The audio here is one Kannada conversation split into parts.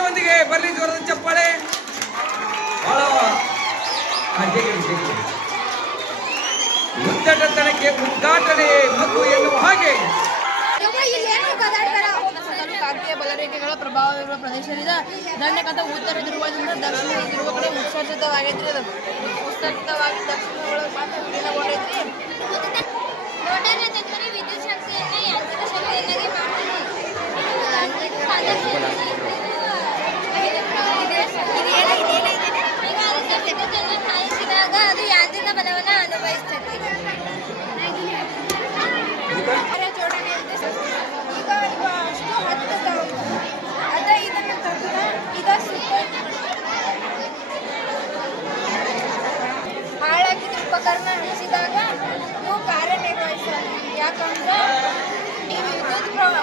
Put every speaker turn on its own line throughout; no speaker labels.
ಒಂದಿಗೆ ಬರ್ಲಿ, ಜೋರದ ಚಪ್ಪಾಳೆ. ಉದ್ದಟತನಕ್ಕೆ ಉದ್ಘಾಟನೆ ಮಗು ಎನ್ನುವ ಹಾಗೆ.
ಕಾಂತೀಯ ಬಲರೇಖೆಗಳ ಪ್ರಭಾವವಿರುವ ಪ್ರದೇಶದಿಂದ ದಂಡಕಂತ ಉತ್ತರ ಧ್ರುವದಿಂದ ದಕ್ಷಿಣ ಧ್ರುವ ಕಡೆ ಉತ್ಸರ್ಜಿತವಾಗೈತ್ರಿ ಅದು ಉತ್ಸರ್ಜಿತವಾಗಿ ದಕ್ಷಿಣ ಮಾತ್ರ ಹಾಳಾಗಿದ್ದ ಉಪಕರಣ ಹಚ್ಚಿದಾಗ ನೀವು ಕಾರ್ಯನಿರ್ವಹಿಸಲ್ಲ ಯಾಕಂದ್ರೆ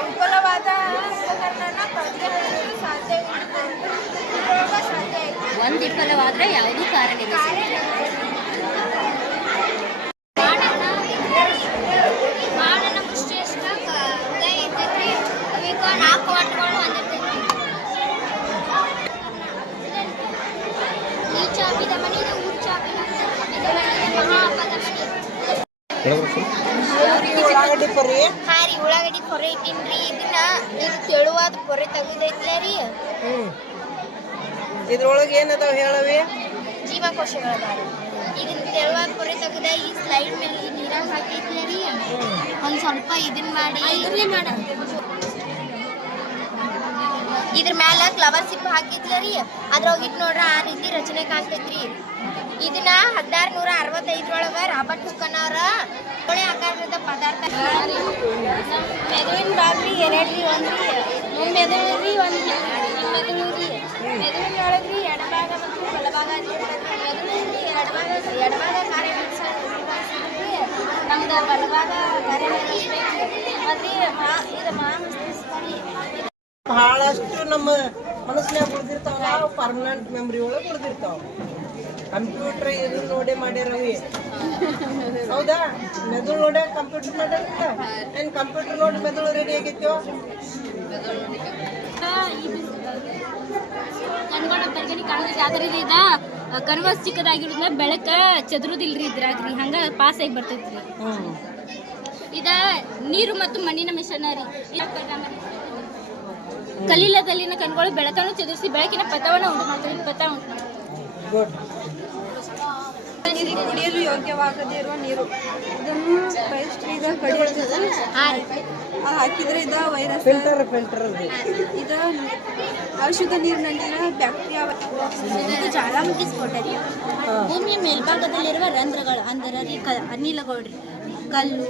ವಿಫಲವಾದ ಉಪಕರಣನ ಸಾಧ್ಯ ಉಪಯೋಗ ಸಾಧ್ಯ ಐತಿ
ಒಂದು ವಿಫಲವಾದ್ರೆ ಯಾವುದೂ ಕಾರಣ ಬಾಣನ ಮುಷ್ಟಿ ಅಷ್ಟ ಉದಯ ಇರ್ತೈತಿ ಅದಕ್ಕೆ ನಾಲ್ಕು ವಾಟ್ಗಳು ಹೊಂದಿರ್ತೈತಿ ಈ ಚಾಪಿದ ಮನೆ ಇದು ಊರ್ ಚಾಪಿದ ಮನೆ ಇದು ಮಹಾ ಹಬ್ಬದ ಮನೆ ಹಾ ರೀ ಉಳ್ಳಾಗಡ್ಡಿ ಪೊರೆ ಇಟ್ಟಿನ್ರಿ ಇದನ್ನ ಇದು ತೆಳುವಾದ ಪೊರೆ ತೆಗೆದೈತ್ಲ ರೀ
ಇದ್ರೊಳಗೆ ಏನದಾವ ಹೇಳವಿ
ಜೀವಕೋಶಗಳದಾವ ಇದನ್ನ ತೆಳುವಾದ ಪೊರೆ ತೆಗೆದ ಈ ಸ್ಲೈಡ್ ಮೇಲೆ ಈ ನೀರಾಗ ರೀ? ಒಂದ್ ಸ್ವಲ್ಪ ಇದನ್ನ ಮಾಡಿ. ಇದನ್ನೇ ಮಾಡ. ಇದ್ರ ಮ್ಯಾಲ ಕ್ಲವರ್ ಸಿಪ್ ಹಾಕಿದ್ಲ ರೀ? ಅದ್ರೊಳಗೆ ಇಟ್ಟು ನೋಡ್ರ ಆ ರೀತಿ ರಚನೆ ಕಾಣ್ತೈತ್ರಿ. ಇದನ್ನ ಹದಿನಾರು ನೂರ ಅರವತ್ತೈದರೊಳಗ ರಾಬರ್ಟ್ ಹುಕ್ಕನ್ ಅವರ ಒಳ್ಳೆ ಆಕಾರದ ಪದಾರ್ಥ. ಮೆದುವಿನ ಬಾಗ್ರಿ ಮೆದುಳು ರೀ ಒಂದು ಮೆದುಳು ರೀ. ಮೆದುಳಿನೊಳಗೆ ರೀ ಎಡಭಾಗ ಮತ್ತು ಬಲಭಾಗ. ಮೆದುಳು ರೀ
ಬಹಳಷ್ಟು ನಮ್ಮ ಮನಸ್ಸಿನಾಗ ಉಳಿದಿರ್ತಾವ ಪರ್ಮನೆಂಟ್ ಮೆಮ್ರಿ ಒಳಗೆ ಉಳಿದಿರ್ತಾವ. ಕಂಪ್ಯೂಟರ್ ಇದನ್ನ ನೋಡೇ ಮಾಡ್ಯಾರವಿ ಹೌದಾ? ಮೆದುಳು ನೋಡ ಕಂಪ್ಯೂಟರ್ ಮಾಡ್ಯಾರ ಏನ್ ಕಂಪ್ಯೂಟರ್ ನೋಡಿ ಮೆದುಳು ರೆಡಿ ಆಗೈತೋ
ಇದ ಕನ್ವಸ್ ಚಿಕ್ಕದಾಗಿರೋದ್ರಿಂದ ಬೆಳಕ ಚದುರುದಿಲ್ರಿ ಇದ್ರಾಗ್ರಿ ಹಂಗ ಪಾಸ್ ಆಗಿ ಬರ್ತೈತ್ರಿ. ಇದ ನೀರು ಮತ್ತು ಮಣ್ಣಿನ ಮಿಶ್ರಣ ರೀ. ಕಲೀಲದಲ್ಲಿನ ಕಣ್ಗಳು ಬೆಳಕನ್ನು ಚದುರಿಸಿ ಬೆಳಕಿನ ಪಥವನ್ನು ಉಂಟು ಮಾಡ್ತೀವಿ ಪಥ ಉಂಟು ಮಾಡ್ತೀವಿ
ಕುಡಿಯಲು ಯೋಗ್ಯವಾಗದೇ ಇರುವ ನೀರು. ಇದನ್ನು ಹಾಕಿದ್ರೆ ಇದ ವೈರಸ್
ಫಿಲ್ಟರ್ ಫಿಲ್ಟರ್
ಇದ ಔಷಧ ನೀರಿನಲ್ಲಿನ ಬ್ಯಾಕ್ಟೀರಿಯಾ
ಇದು ಜ್ವಾಲಾಮುಖಿ ಸ್ಫೋಟ ರೀ ಭೂಮಿಯ ಮೇಲ್ಭಾಗದಲ್ಲಿರುವ ರಂಧ್ರಗಳು ಅಂದರೆ ಅನಿಲ ಕ ಅನಿಲಗಳು ಕಲ್ಲು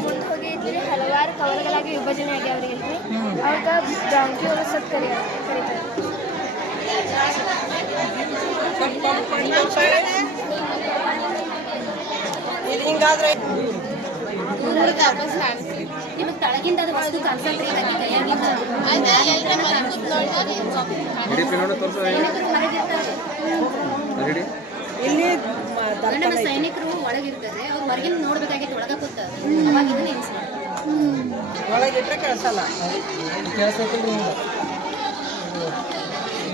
ಮುಂದೆ ಹೋಗಿ ಹಲವಾರು ಕವಲುಗಳಾಗಿ ವಿಭಜನೆ ಆಗ್ಯಾವ್ರಿ ಇಲ್ರಿ ಅವಾಗ ಬ್ರಾಂಕಿಯೋಲಸ್ ಅಂತ ಸತ್ ಕರೀತಾರೆ
ಹಿಂಗಾದ್ರೆ
ನಿಮಗೆ ತಳಗಿಂದ ಅದು ಕಾಣಿಸಲ್ರಿ
ಇಲ್ಲಿ
ನಮ್ಮ ಸೈನಿಕರು ಒಳಗಿರ್ತಾರೆ. ಅವ್ರು ಹೊರಗಿಂದ ನೋಡ್ಬೇಕಾಗಿತ್ತು ಒಳಗ ಕೂತಾರೆ ಅವಾಗ ಇದನ್ನ ಎನಿಸ್ತಾರೆ
ಒಳಗಿಟ್ರೆ ಕಳ್ಸಲ್ಲ.
ಕೇಳಿಸ್ತೈತಿಲ್ರಿ ಹಿಂಗೆ?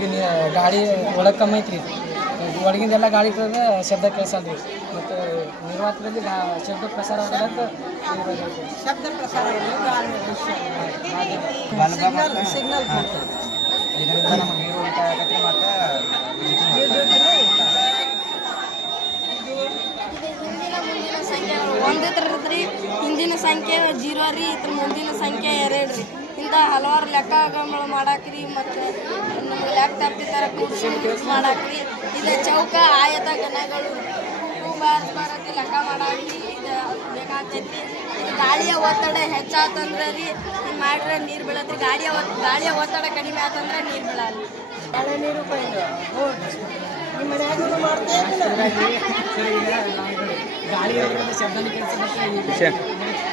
ಈಗ ಗಾಡಿ ಒಳಗೆ ಕಮ್ಮಿ ಐತ್ರಿ. ಒಳಗಿಂದೆಲ್ಲ ಗಾಡಿ ಇರ್ತದೆ ಶಬ್ದ ಕೇಳಿಸಲ್ಲ ರೀ ಮತ್ತು ನಿರ್ವಾತದಲ್ಲಿ ಶಬ್ದ ಪ್ರಸಾರ ಆಗದಂತ
ಶಬ್ದ ಪ್ರಸಾರ ಸಿಗ್ನಲ್ ಸಿಗ್ನಲ್.
ಇದರಿಂದ ನಮಗೆ ನೀರು ಉಳಿತಾಯ ಆಗತ್ತೆ ಮತ್ತು
ಒಂದಿತ್ರ ರೀ ಹಿಂದಿನ ಸಂಖ್ಯೆ ಜೀರೋ ರೀ, ಇದ್ರ ಮುಂದಿನ ಸಂಖ್ಯೆ ಎರಡು ರೀ. ಇಂಥ ಹಲವಾರು ಲೆಕ್ಕಗಳು ಮಾಡಾಕ್ರಿ ಮತ್ತು ನಮ್ಗೆ ಲ್ಯಾಪ್ಟಾಪ್ ಥರ ಕೂಡಿಸಿ ಮಾಡಾಕ್ರಿ. ಇದು ಚೌಕ ಆಯತ ಗಣಗಳು. ಟೂ ಬಾರ್ ಬರತ್ತೆ ಲೆಕ್ಕ ಮಾಡಾಕ್ರಿ. ಇದು ಬೇಕಾಗ್ತೈತಿ. ಗಾಳಿಯ ಒತ್ತಡ ಹೆಚ್ಚಾತಂದ್ರೆ ರೀ ಮಾಡ್ರೆ ನೀರು ಬೀಳತ್ರಿ. ಗಾಳಿಯ ಒತ್, ಗಾಳಿಯ ಒತ್ತಡ ಕಡಿಮೆ ಆತಂದ್ರೆ ನೀರು ಬೀಳಲ್ಲ.
ಮಳೆ ನೀರು ನಿಮ್ಮ ಮಾಡ್ತೇವೆ
ಗಾಳಿ ಇರೋದ್ರಿಂದ ಶಬ್ದನೇ ಕೇಳಿಸುತ್ತೆ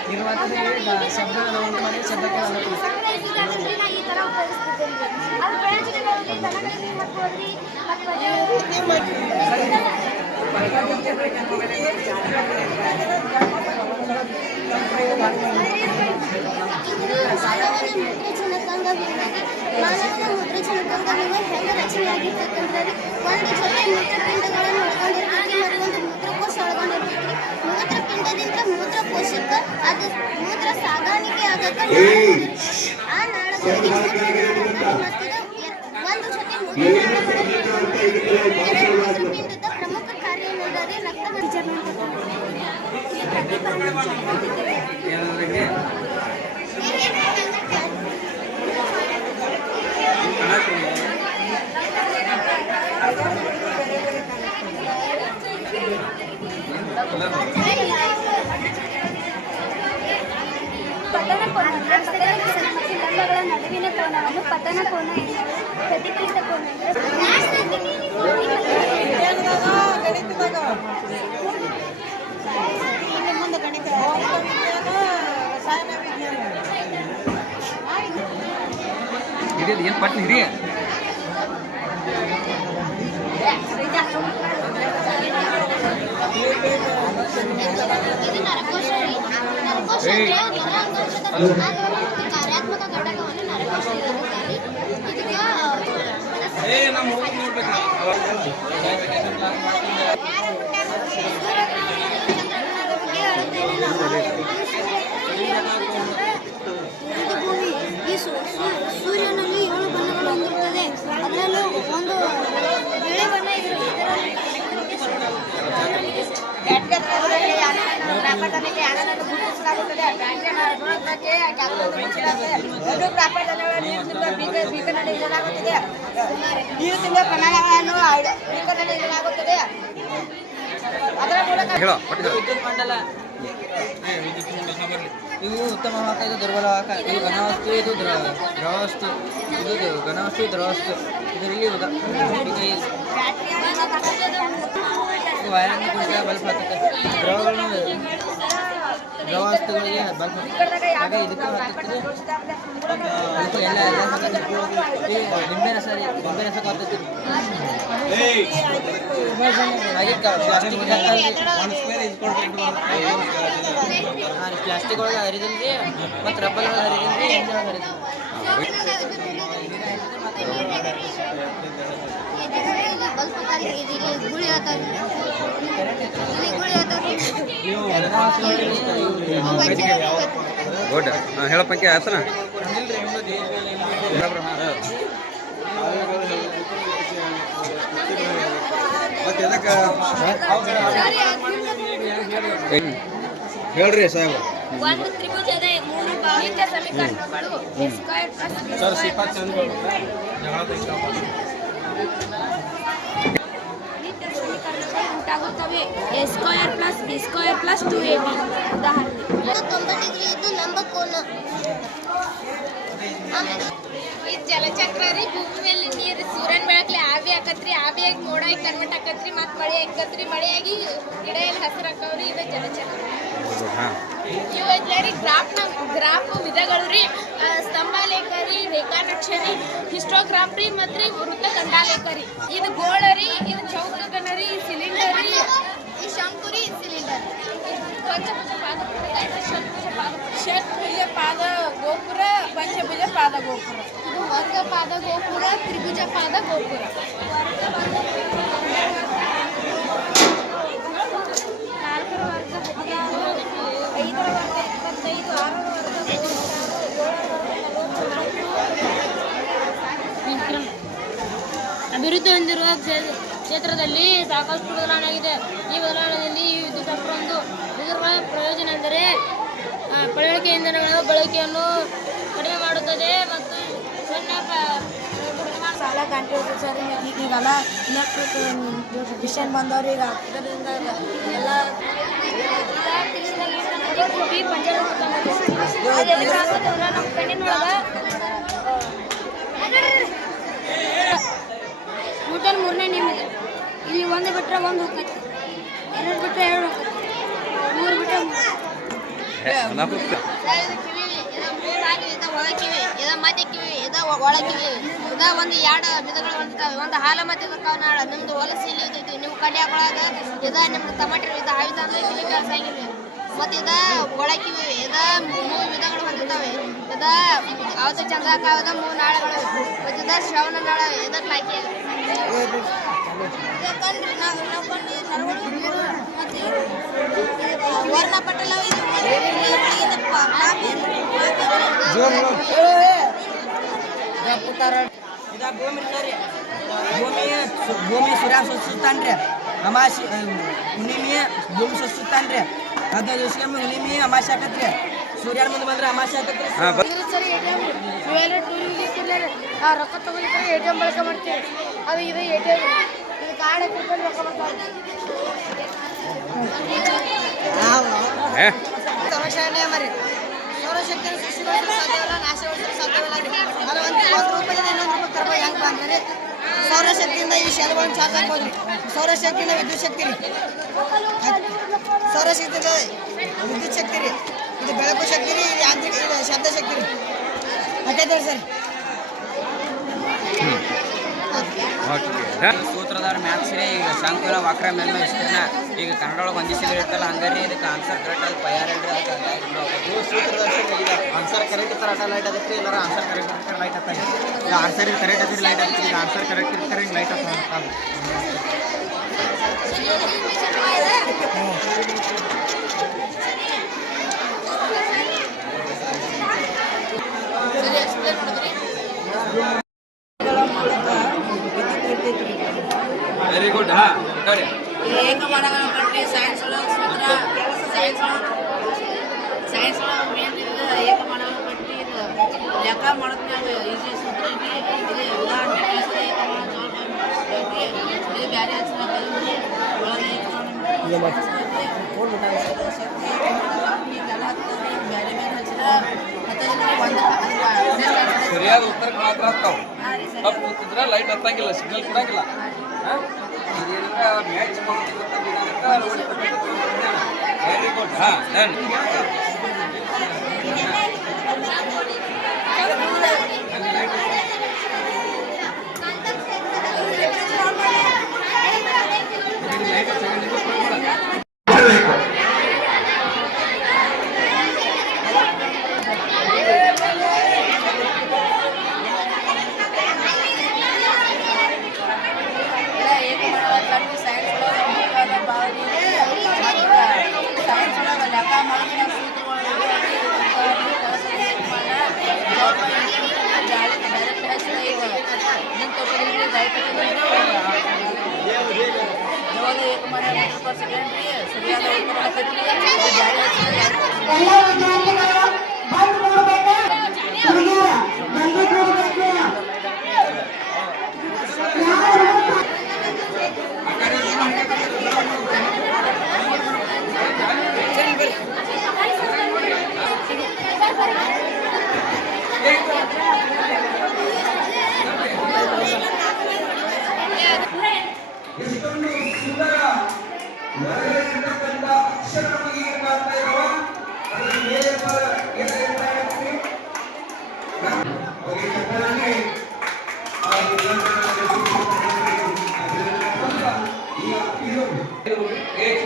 ನಿರ್ವಾತದಲ್ಲಿ ಗಾ- ಶಬ್ದ ಉಂಟು ಮಾಡಿ ಶಬ್ದ ಕೇಳಲ್ಲ
ಈ ತರ ಉಪಯೋಗಿಸ್ತಿದ್ದೇನೆ ಅದು ಬೆಳೆಸಿದ ದನಗಳಿಗೆ ಮತ್ತು ಹೋದ್ರಿ ಮತ್ತು ಮಾನವನ ಮೂತ್ರಜನಕಾಂಗವಿಲ್ಲದೆ ಮಾನವನ ಮೂತ್ರಜನಕಾಂಗವಿಲ್ಲ ಹೆಂಗೆ ರಚನೆ ಆಗಿರ್ತಕ್ಕಂದ್ರೆ ಒಂದು ಜೊತೆ ಮೂತ್ರಪಿಂಡಗಳನ್ನು ಒಳಗೊಂಡಿರ್ತೈತಿ ಮತ್ತೊಂದು ಅದು ಮೂತ್ರ ಸಾಗಾಣಿಕೆ ಆಗಕ್ಕೆ ಆ ನಾಳಗಳಿಗೆ ಮೂತ್ರನಾಳ ಮತ್ತಿದು ಎ- ಒಂದು ಜೊತೆ ಮೂತ್ರಪಿಂಡದ ಪ್ರಮುಖ ಕಾರ್ಯ ಏನಂದ್ರೆ ರಕ್ತ ಪರಿಚಲನೆ ಪತನ ಕೋನ ಅಂದ್ರೆ ಪತನ ಮತ್ತು ಲಂಬಗಳ ನಡುವಿನ ಕೋನವನ್ನು ಪತನ ಕೋನ ಎನ್ನುವರು ಪ್ರತಿಫಲಿತ ಕೋನ
ವಿಜ್ಞಾನದಾಗ ಗಣಿತದಾಗ ಇನ್ನು ಮುಂದೆ ಗಣಿತ ಭೌತಿಕ ವಿಜ್ಞಾನ ರಸಾಯನ ವಿಜ್ಞಾನ
ಹಿಡಿಯೋದು ಏನು ಪಟ್ನ ಹಿಡಿಯ
ಇದು ನರಕೋಶ ಕಾರ್ಯಾತ್ಮಕ ಘಟಕವನ್ನು ನರಕೋಶ ಇರುತ್ತದೆ ಇದಕ್ಕೆ
ಹೇಳೋ ಮೂಲಕ
ವಿದ್ಯುತ್ ಮಂಡಲ ಇವು ಉತ್ತಮವಾದ ದುರ್ಬಲವಾದ ಇದು ಘನವಸ್ತು, ಇದು ದ್ರವ ದ್ರವವಸ್ತು. ಇದು ಘನವಸ್ತು ದ್ರವಸ್ತು ಇದರಲ್ಲಿ ಉದ ವೈರನ್ನು ಕುಡಿದ ಬಲ್ಪ್ ಹತ್ತುತ್ತೆ ದ್ರವಗಳನ್ನು ದ್ರವವಸ್ತುಗಳಿಗೆ ಬಲ್ಪ್ ಹತ್ತುತ್ತೆ ಹಾಗೆ ಇದಕ್ಕೂ ಅದಕ್ಕೂ ಎಲ್ಲ ಎಲ್ಲ ಈ ನಿಂಬೆ ರಸ ನಿಂಬೆ ರಸಕ್ಕೆ ಹಾಗೆ ಪ್ಲಾಸ್ಟಿಕ್ ಪ್ಲಾಸ್ಟಿಕ್ ಒಳಗೆ ಹರಿದಿಲ್ರಿ ಮತ್ತು ರಬ್ಬರ್ ಒಳಗೆ ಹರಿದಿಲ್ರಿ ಎಣ್ಣೆ ಹರಿದಿಲ್ಲ
ಗುಳಿ ಆತಾವ ಇಲ್ಲಿ ಗುಳಿ ಆತಾವ
ಗುಡ್ ಹಾಂ ಹೇಳಪ್ಪಂಕೆ ಆಯ್ತನ ಹೇಳ್ರಿ ಸಾಹೇಬ್
ಒಂದು ತ್ರಿಭುಜದ ಮೂರು ಭಾವಿಕ ಸಮೀಕರಣಗಳು ಸ್ಕ್ವೇರ್ ಪ್ಲಸ್ ಬಿ ಉಂಟಾಗುತ್ತವೆ A square plus B square plus two A B ಉದಾಹರಣೆ ತೊಂಬತ್ತು ಡಿಗ್ರಿ ಇದು ಲಂಬ
ಈ ಜಲಚಕ್ರ ರೀ ಭೂಮಿ ಮೇಲೆ ನೀರು ಸೂರ್ಯನ ಬೆಳಕಲಿ ಆವಿ ಆಕತ್ರಿ ಆವಿಯಾಗಿ ಮೋಡಾಗಿ ಕನ್ವರ್ಟ್ ಆಕತ್ರಿ ಮತ್ತು ಮಳೆ ಆಕತ್ರಿ ಮಳೆಯಾಗಿ ಗಿಡ ಎಲ್ಲ ಹಸಿರು ಹಾಕವ್ರಿ ಇದು ಜಲಚಕ್ರ. ಇವು ಐತ್ಲೆ ರೀ ಗ್ರಾಫ್ ನಮ್ ಗ್ರಾಫ್ ವಿಧಗಳು ರೀ ಆ, ಸ್ತಂಭಾಲೇಖ ರೀ ರೇಖಾನಕ್ಷ ರೀ ಹಿಸ್ಟೋಗ್ರಾಫ್ ರೀ ಮತ್ತು ರೀ ವೃತ್ತ ಖಂಡಾಲೇಖ ರೀ. ಇದು ಗೋಳ ರೀ ಇದು ಚೌಕಗನ ರೀ ಸಿಲಿಂಡರ್ ರೀ.
ಈ ಶಂಕುರಿ ಸಿಲಿಂಡರ್
ಪಂಚಭುಜ ಪಾದ ಷಟ್ಭುಜ ಪಾದ
ಷಟ್ಭುಜ ಪಾದ ಗೋಪುರ. ಪಂಚಭುಜ ಪಾದ ಗೋಪುರ.
ಇದು ಪಾದ ಗೋಪುರ ತ್ರಿಭುಜ ಪಾದ ಗೋಪುರ
ಅಭಿವೃದ್ಧಿ ಹೊಂದಿರುವ ಕ್ಷೇ- ಕ್ಷೇತ್ರದಲ್ಲಿ ಸಾಕಷ್ಟು ಬದಲಾವಣೆಯಾಗಿದೆ. ಈ ಬದಲಾವಣೆಯಲ್ಲಿ ಈ ವಿದ್ಯುತ್ ಚಕ್ರವೊಂದು ಇದರ ಪ್ರಯೋಜನ ಎಂದರೆ ಆ, ಇಂಧನಗಳ ಬಳಕೆಯನ್ನು ಕಡಿಮೆ ಮಾಡುತ್ತದೆ
ಸಾಲ ಕಾಣ್ತಿರ್ತದೆ ಸರ್. ಈಗೆಲ್ಲ ಇಲೆಕ್ಟ್ರಿಕ್ ಮಿಷನ್ ಬಂದವ್ರು ಈಗ ಅದರಿಂದ ಎಲ್ಲ
ನಮ್ಮ ಕಣ್ಣಿನೊಳಗ ನ್ಯೂಟನ್ ಮೂರನೇ ನಿಯಮ ಇದೆ ಇಲ್ಲಿ ಒಂದು ಬಿಟ್ರೆ ಒಂದು ಹೋಗ್ತೈತಿ. ಎರಡು ಬಿಟ್ರೆ ಎರಡು ಹೋಗ್ತೈತಿ. ಮೂರು ಬಿಟ್ರೆ ಮೂರು.
ಒಳಗಿವೆ ಇದ ಒಂದು ಎರಡು ವಿಧಗಳು ಹೊಂದಿದ್ದಾವೆ ಒಂದು ಹಾಲ ಮತ್ತು ಇದು ಕವನಾಳ ನಿಮ್ದು ಹೊಲಸು ಇಲ್ಲಿ ಇದ್ದೈತಿ ನಿಮ್ಮ ಕಡಿಯಾಕೊಳಗ ಇದ ನಿಮ್ದು ಟಮಾಟಿ ಇದ ಆಯ್ತು ಅಂದ್ರೆ ಇಲ್ಲಿ ಕೆಲಸಂಗಿಲ್ಲ ಮತ್ತು ಇದ ಒಳಕಿವಿ ಇದ ಮೂರು ವಿಧಗಳು ಹೊಂದಿದ್ದಾವೆ. ಇದ ಅವತ್ತು ಚಂದ್ರಕಾವದ ಕಾವದ ಮೂರು ನಾಳೆಗಳು. ಮತ್ತು ಇದ ಶ್ರವಣ ನಾಳ, ಇದ ಲಾಕಿ ನಾವು ನಾವು ಬಂದು ಪಾಪಿ
ಇದ ಭೂಮಿ ರೀ. ಭೂಮಿ ಹುಣ್ಣಿಮೆಯ ಭೂಮಿ ಸೂರ್ಯ ಸುತ್ತಾನ್ರಿ ಅಮಾಸಿ ಹುಣ್ಣಿಮೆ ಭೂಮಿ ಸುತ್ತಾನ್ರಿ ಹದಿನೈದು ದಿವಸ ಹುಣ್ಣಿಮೆ ಅಮಾಸೆ ಆಕತ್ರಿ. ಸೂರ್ಯನ ಮುಂದೆ ಬಂದ್ರೆ ಅಮಾಸೆ ಆಕತ್ರಿ.
ಸರಿ ಎ ಟಿ ಎಂ ಆ ರೊಕ್ಕ ತಗೊಳ್ಳಿಕ್ಕೆ ಎ ಟಿ ಎಂ ಬಳಕೆ ಮಾಡ್ತೀವಿ. ಅದು ಇದು ಎ ಟಿ ಎಂ ಇದು ಕಾರ್ಡ್ ರೊಕ್ಕ ಬರ್ತಾವೆ
ಮರಿ ಸೌರಶಕ್ತಿಯನ್ನು ಸೃಷ್ಟಿಗೊಳಿಸಲು ಸಾಧ್ಯವಿಲ್ಲ ನಾಶಗೊಳಿಸಲು ಸಾಧ್ಯವಿಲ್ಲ ರೀ. ಅದು ಒಂದು ಒಂದು ರೂಪಾಯಿಂದ ಇನ್ನೊಂದು ರೂಪಾಯಿ ತರಬಹುದು ಹೆಂಗಪ್ಪ ಅಂದ್ರೆ ಸೌರಶಕ್ತಿಯಿಂದ ಈ ಶೆಲ್ಗಳನ್ನು ಚಾರ್ಜ್ ಹಾಕ್ಬೋದು ರೀ ಸೌರಶಕ್ತಿಯಿಂದ ವಿದ್ಯುತ್ ಶಕ್ತಿ ರೀ ಸೌರಶಕ್ತಿಯಿಂದ ವಿದ್ಯುತ್ ಶಕ್ತಿ ರೀ ಇದು ಬೆಳಕು ಶಕ್ತಿ ರೀ ಇದು ಯಾಂತ್ರಿಕ ಇದು ಶಬ್ದ ಶಕ್ತಿ ರೀ ಅಟ್ಟೈತೆ ಸರ್
ಸೂತ್ರಧಾರ ಮ್ಯಾಥ್ಸ್ ರೀ. ಈಗ ಸಂಕುಲ ವಕ್ರ ಮೇಲೆ ವಿಸ್ತೀರ್ಣ ಈಗ ಕನ್ನಡ ಒಳಗೆ ಹೊಂದಿಸಿದ್ರೆ ಇರ್ತಲ್ಲ ಹಂಗಾರಿ ಇದಕ್ಕೆ ಆನ್ಸರ್ ಕರೆಕ್ಟ್ ಅದು ಪಯಾರ
ಆನ್ಸರ್ ಕರೆಕ್ಟ್ ಇರ್ತಾರೆ ಅಟ ಲೈಟ್ ಅದಕ್ಕೆ ಎಲ್ಲಾರ ಆನ್ಸರ್ ಕರೆಕ್ಟ್ ಇರ್ತಾರೆ ಲೈಟ್ ಹತ್ತಾಗ ಈಗ ಆನ್ಸರ್ ಕರೆಕ್ಟ್ ಅದ್ರ ಲೈಟ್ ಆಗ್ತದೆ ಈಗ ಆನ್ಸರ್ ಕರೆಕ್ಟ್ ಇರ್ತಾರೆ ಹಿಂಗೆ ಲೈಟ್ ಹತ್ತಾಗ
ಸರಿ ಎಕ್ಸ್ಪ್ಲೇನ್ ಮಾಡಿದ್ರಿ
ವೆರಿ ಗುಡ್ ಹಾ ಕರೆ
ಏಕಮಾನಗಳ ಪಟ್ಟಿ ಮೇನ್ ಇದು ಪಟ್ಟಿ ಇದು. ಲೆಕ್ಕ ಮಾಡೋದ್ನಾಗ ಈಜಿ ಇದು. ಉದಾಹರಣೆ ಇದು ಬ್ಯಾರೆ ಹಚ್ಚಿನ ಒಳಗೆ ಶಕ್ತಿ ಬ್ಯಾರೆ ಬ್ಯಾರೆ ಒಂದು
ಸರಿಯಾದ ಉತ್ತರ ಮಾತ್ರ ಆಗ್ತಾವ. ತಪ್ಪು ಲೈಟ್ ಹತ್ತಂಗಿಲ್ಲ ಸಿಗ್ನಲ್ ಕೊಡಂಗಿಲ್ಲ. ಮ್ಯಾಚ್ ವೆರಿ ಗುಡ್ ಹಾ ಡನ್
ಏಕಮಾನಗಳ ಪಟ್ಟಿ ಸೈನ್ಸ್ ಒಳಗೆ ಮುಖ್ಯವಾದ ಬಾವಲಿ ಸೈನ್ಸ್ ಒಳಗೆ ಲೆಕ್ಕ ಮಾಡೋದ್ನಾಗ ಸೂತ್ರಗಳು ಸರಿಯಾದ ಉತ್ತರ ಹಾಕೈತಿ. ಅದು ಜಾರಿ ಹಚ್ಚಿದ್ರೆ
ಇಷ್ಟೊಂದು ಸುಂದರ ಒಳಗಿರ್ತಕ್ಕಂಥ ಅಕ್ಷರ ನಮಗೆ ಈಗ ಕಾಣ್ತಾ ಇದಾವ ಅದ್ರ ಮೇಲೆ ಬ- ಏನಿರ್ತಾ ಇರ್ತೀವಿ? ಅವ್ರಿಗೆ ಕಟ್ಟಡಕ್ಕೆ ಆ ಈಗ ಇದು ಏ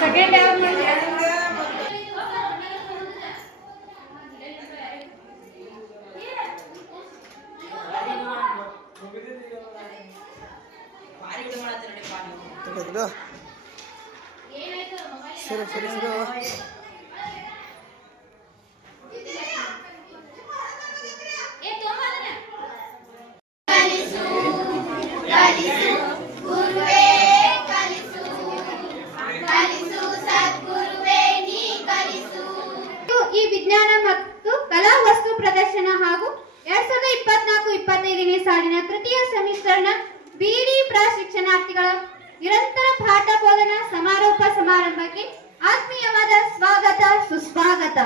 सगळे ವಿಜ್ಞಾನ ಮತ್ತು ಕಲಾ ವಸ್ತು
ಪ್ರದರ್ಶನ ಹಾಗೂ ಎರಡ್ ಸಾವಿರದ ಇಪ್ಪತ್ನಾಲ್ಕು ಇಪ್ಪತ್ತೈದನೇ ಸಾಲಿನ ತೃತೀಯ ಸೆಮಿಸ್ಟರ್ನ ಬಿಡಿ ಪ್ರಶಿಕ್ಷಣಾರ್ಥಿಗಳ ನಿರಂತರ ಪಾಠ ಬೋಧನಾ ಸಮಾರೋಪ ಸಮಾರಂಭಕ್ಕೆ ಆತ್ಮೀಯವಾದ ಸ್ವಾಗತ, ಸುಸ್ವಾಗತ.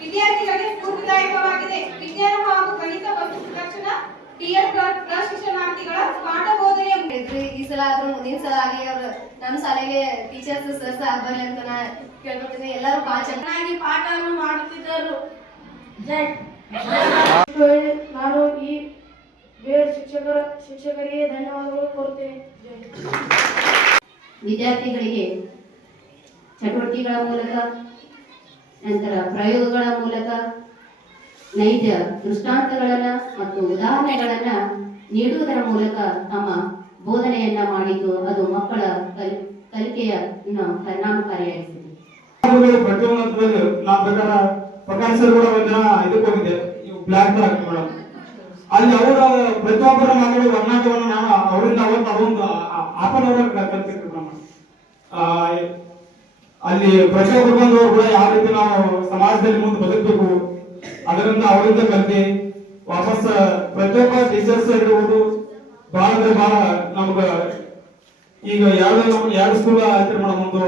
ವಿದ್ಯಾರ್ಥಿಗಳಿಗೆ ಸ್ಫೂರ್ತಿದಾಯಕವಾಗಿದೆ. ವಿಜ್ಞಾನ ಹಾಗೂ ಗಣಿತ ವಸ್ತು ಪ್ರದರ್ಶನ ಟಿಎಲ್ ಪ್ರಶಿಕ್ಷಣಾರ್ಥಿಗಳ ಪಾಠ ಬೋಧನೆಯ
ಈ ಸಲ ಆದ್ರೂ ಮುಂದಿನ ಸಲ ಆಗಿ ಅವ್ರು ನಮ್ಮ ಶಾಲೆಗೆ ಟೀಚರ್ಸ್ ಸರ್ಸ್ ಆಗ್ಬರ್ಲಿ ಅಂತ ನಾ ಕೇಳ್ಕೊತೀನಿ ಎಲ್ಲರೂ ಭಾಳ ಚೆನ್ನಾಗಿ ಪಾಠವನ್ನು ಮಾಡುತ್ತಿದ್ದರು. ಜೈ. ನಾನು ಈ ಬೇರೆ ಶಿಕ್ಷಕರ ಶಿಕ್ಷಕರಿಗೆ ಧನ್ಯವಾದಗಳು ಕೋರುತ್ತೇನೆ.
ವಿದ್ಯಾರ್ಥಿಗಳಿಗೆ ಚಟುವಟಿಕೆಗಳ ಮೂಲಕ ನಂತರ ಪ್ರಯೋಗಗಳ ಮೂಲಕ ನೈಜ ದೃಷ್ಟಾಂತಗಳನ್ನ ಮತ್ತು ಉದಾಹರಣೆಗಳನ್ನ ನೀಡುವುದರ ಮೂಲಕ ತಮ್ಮ ಬೋಧನೆಯನ್ನ ಮಾಡಿದ್ದು ಅದು ಮಕ್ಕಳ ಕಲಿ ಪರಿಣಾಮಕಾರಿಯಾಗಿದೆ ಪರಿಣಾಮಕಾರಿಯಾಗಿಸಿದೆ
ಮಕ್ಕಳುಗಳು ಪ್ರತಿಯೊಂದು ಹಂತದಲ್ಲಿ ನಾ ಪ್ರಕಾರ ಪ್ರಕಾಶ್ ಸರ್ ಕೂಡ ಒಂದಿನ ಇದಕ್ಕೆ ಹೋಗಿದ್ದೆ ಇವು ಬ್ಲಾಕ್ ಬ್ಲಾಕ್ ಮೇಡಮ್ ಅಲ್ಲಿ ಅವರ ಪ್ರತಿಯೊಬ್ಬರ ಮಕ್ಕಳು ವರ್ಣಾಟವನ್ನು ನಾನು ಅವರಿಂದ ಅವತ್ತು ಅದೊಂದು ಆಪಲ್ ಅವರ ಕಲ್ತಿರ್ತೀವಿ ನಮ್ಮ ಅಲ್ಲಿ ಪ್ರತಿಯೊಬ್ಬರು ಬಂದವರು ಕೂಡ ಯಾವ ರೀತಿ ನಾವು ಸಮಾಜದಲ್ಲಿ ಮುಂದೆ ಬದುಕಬೇಕು ಅದರಿಂದ ಅವರಿಂದ ಕಲ್ತಿ ವಾಪಸ್ ಪ್ರತಿಯೊಬ್ಬ ಟೀಚರ್ಸ್ ಇರ್ಬೋದು. ಬಹಳ ಅಂದ್ರೆ ಬಹಳ ನಮ್ಗ ಈಗ ಯಾವ್ದು ಯಾವ ಸ್ಕೂಲ್ ಆಯ್ತು ಮೇಡಮ್ ಒಂದು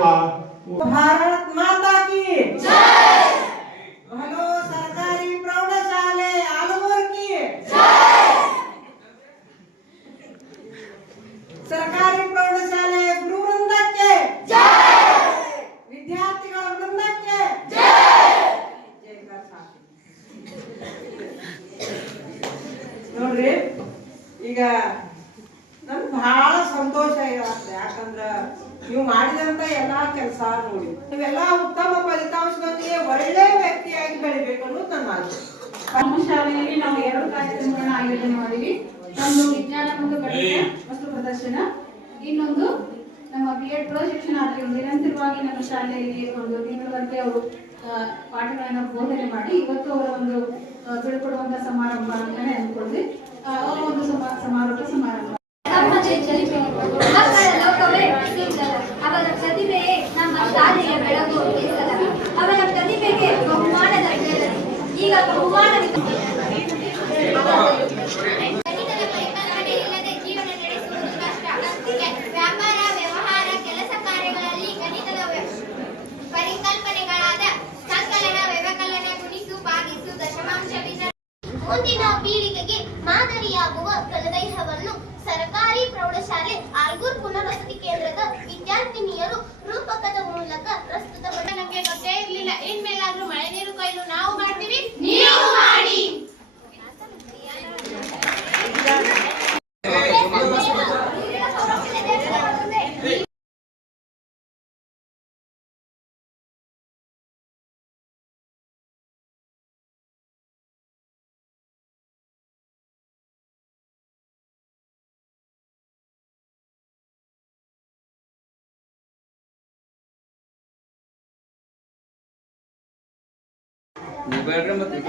ಭಾರತ್ ಮಾತಾ ಕಿ ಹಲೋ ಸರ್ಕಾರಿ ಪ್ರೌಢಶಾಲೆ ಆಲೂರು ಕಿ ಸರ್ಕಾರಿ ಪ್ರೌಢಶಾಲೆ ಗುರು ವೃಂದಕ್ಕೆ ವಿದ್ಯಾರ್ಥಿಗಳ ವೃಂದಕ್ಕೆ ಜೈಕಾರ ಸಾಕು. ನೋಡ್ರಿ ಈಗ ನನ್ಗೆ ಬಹಳ ಸಂತೋಷ ಇರುತ್ತೆ ಯಾಕಂದ್ರ ನೀವು ಮಾಡಿದಂತ ಎಲ್ಲಾ ಕೆಲಸ ನೋಡಿ ನೀವೆಲ್ಲ ಉತ್ತಮ ಫಲಿತಾಂಶದೊಂದಿಗೆ ಒಳ್ಳೆ ವ್ಯಕ್ತಿಯಾಗಿ ಬೆಳಿಬೇಕು ಅನ್ನೋದು ನನ್ನ ಆಸೆ
ನಮ್ಮ ಶಾಲೆಯಲ್ಲಿ ನಾವು ಎರಡು ಕಾರ್ಯಕ್ರಮಗಳನ್ನ ಆಯೋಜನೆ ಮಾಡಿವಿ ಒಂದು ವಿಜ್ಞಾನ ಮತ್ತು ಗಣಿತ ವಸ್ತು ಪ್ರದರ್ಶನ ಇನ್ನೊಂದು ನಮ್ಮ ಬಿ ಎಡ್ ಪ್ರಶಿಕ್ಷಣಾರ್ಥಿಗಳು ನಿರಂತರವಾಗಿ ನಮ್ಮ ಶಾಲೆಯಲ್ಲಿ ಒಂದು ತಿಂಗಳವರೆಗೆ ಅವರು ಆ, ಪಾಠಗಳನ್ನ ಬೋಧನೆ ಮಾಡಿ ಇವತ್ತು ಅವರ ಒಂದು ತಿಳ್ಕೊಡುವಂತ ಸಮಾರಂಭ ಅಂತಾನೆ ಅನ್ಕೊಂಡ್ವಿ ಒಂದು ಸಮಾರೋಪ ಸಮಾರಂಭ.
ಮಕ್ಕಳ ಲೋಕವೇ ಪ್ರತಿಭೆಯೇ ನಮ್ಮ ಶಾಲೆಯ ಬೆಳಗು ಸರ್ಕಾರಿ ಪ್ರೌಢಶಾಲೆ ಆಲ್ಗೂರ್ ಪುನರ್ವಸತಿ ಕೇಂದ್ರದ ವಿದ್ಯಾರ್ಥಿನಿಯರು ರೂಪಕದ ಮೂಲಕ ಪ್ರಸ್ತುತ ನಮಗೆ ಗೊತ್ತೇ ಇರಲಿಲ್ಲ. ಇನ್ಮೇಲಾದ್ರೂ ಮಳೆ ನೀರು ಕೊಯ್ಲು ನಾವು ಮಾಡ್ತೀವಿ. ¿Qué
es lo que